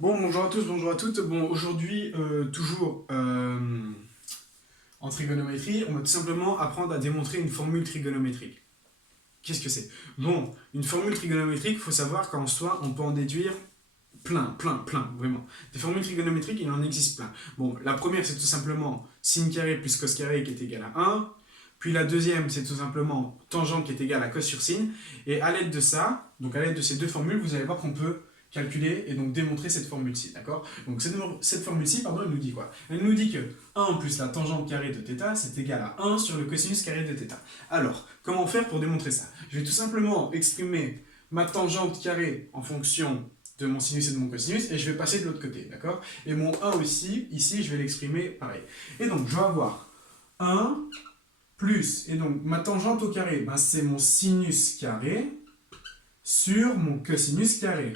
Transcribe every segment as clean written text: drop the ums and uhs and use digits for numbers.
Bon, bonjour à tous, bonjour à toutes. Bon, aujourd'hui, toujours en trigonométrie, on va tout simplement apprendre à démontrer une formule trigonométrique. Qu'est-ce que c'est? Bon, une formule trigonométrique, il faut savoir qu'en soi, on peut en déduire plein, vraiment. Des formules trigonométriques, il en existe plein. Bon, la première, c'est tout simplement sin carré plus cos carré qui est égal à 1. Puis la deuxième, c'est tout simplement tangente qui est égale à cos sur sin. Et à l'aide de ça, donc à l'aide de ces deux formules, vous allez voir qu'on peut calculer et donc démontrer cette formule-ci, d'accord? Donc cette formule-ci, pardon, elle nous dit quoi? Elle nous dit que 1 plus la tangente carrée de θ, c'est égal à 1 sur le cosinus carré de θ. Alors, comment faire pour démontrer ça? Je vais tout simplement exprimer ma tangente carrée en fonction de mon sinus et de mon cosinus, et je vais passer de l'autre côté, d'accord? Et mon 1 aussi, ici, je vais l'exprimer pareil. Et donc, je vais avoir 1 plus, et donc ma tangente au carré, ben, c'est mon sinus carré sur mon cosinus carré.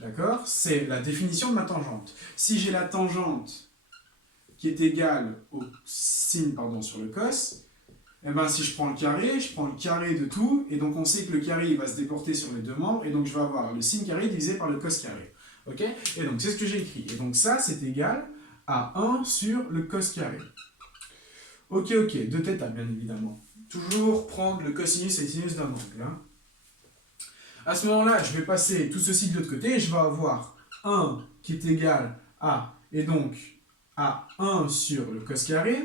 D'accord? C'est la définition de ma tangente. Si j'ai la tangente qui est égale au sin pardon, sur le cos, et ben si je prends le carré de tout, et donc on sait que le carré il va se déporter sur les deux membres, et donc je vais avoir le sin carré divisé par le cos carré. Ok? Et donc c'est ce que j'ai écrit. Et donc ça c'est égal à 1 sur le cos carré. Ok, de θ bien évidemment. Toujours prendre le cosinus et le sinus d'un angle. Hein. À ce moment-là, je vais passer tout ceci de l'autre côté et je vais avoir 1 qui est égal à, et donc à 1 sur le cos carré,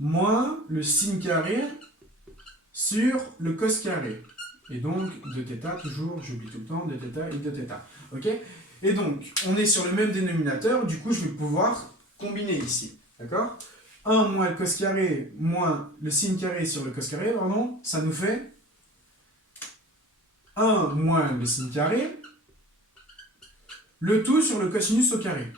moins le sin carré sur le cos carré. Et donc de θ, toujours, j'oublie tout le temps, de θ et de θ. Ok? Et donc, on est sur le même dénominateur, du coup, je vais pouvoir combiner ici. D'accord? 1 moins le cos carré moins le sin carré sur le cos carré, pardon, ça nous fait 1 moins le sin carré, le tout sur le cosinus au carré.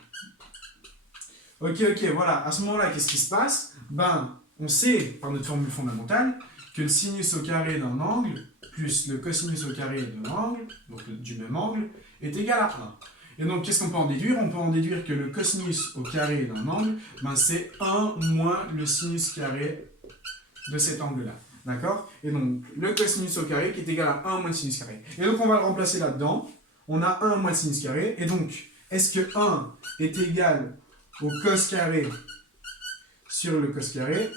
Ok, voilà. À ce moment-là, qu'est-ce qui se passe? Ben, on sait, par notre formule fondamentale, que le sinus au carré d'un angle plus le cosinus au carré de l'angle, donc du même angle, est égal à 1. Et donc, qu'est-ce qu'on peut en déduire? On peut en déduire que le cosinus au carré d'un angle, ben, c'est 1 moins le sinus carré de cet angle-là. D'accord? Et donc, le cosinus au carré qui est égal à 1 moins le sinus carré. Et donc, on va le remplacer là-dedans. On a 1 moins le sinus carré. Et donc, est-ce que 1 est égal au cos carré sur le cos carré?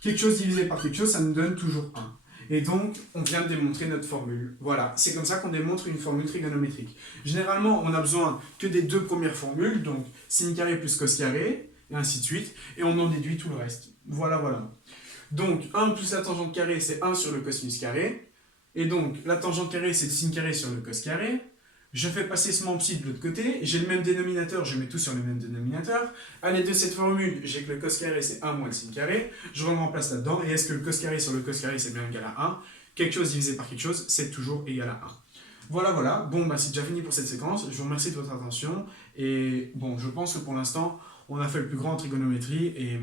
Quelque chose divisé par quelque chose, ça nous donne toujours 1. Et donc, on vient de démontrer notre formule. Voilà, c'est comme ça qu'on démontre une formule trigonométrique. Généralement, on n'a besoin que des deux premières formules, donc sin carré plus cos carré, et ainsi de suite, et on en déduit tout le reste. Voilà. Donc, 1 plus la tangente carrée, c'est 1 sur le cosinus carré. Et donc, la tangente carrée, c'est le sin carré sur le cos carré. Je fais passer ce membre-ci de l'autre côté. J'ai le même dénominateur, je mets tout sur le même dénominateur. À l'aide de cette formule, j'ai que le cos carré, c'est 1 moins le sin carré. Je remplace là-dedans. Et est-ce que le cos carré sur le cos carré, c'est bien égal à 1? Quelque chose divisé par quelque chose, c'est toujours égal à 1. Voilà. Bon, bah, c'est déjà fini pour cette séquence. Je vous remercie de votre attention. Et bon, je pense que pour l'instant, on a fait le plus grand en trigonométrie. Et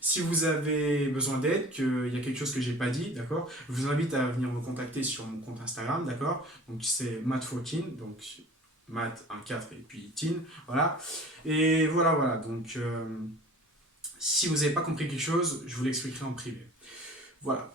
si vous avez besoin d'aide, qu'il y a quelque chose que j'ai pas dit, d'accord, je vous invite à venir me contacter sur mon compte Instagram, d'accord. Donc c'est math14, donc math 1,4 et puis teen, voilà. Et voilà. Donc si vous n'avez pas compris quelque chose, je vous l'expliquerai en privé. Voilà.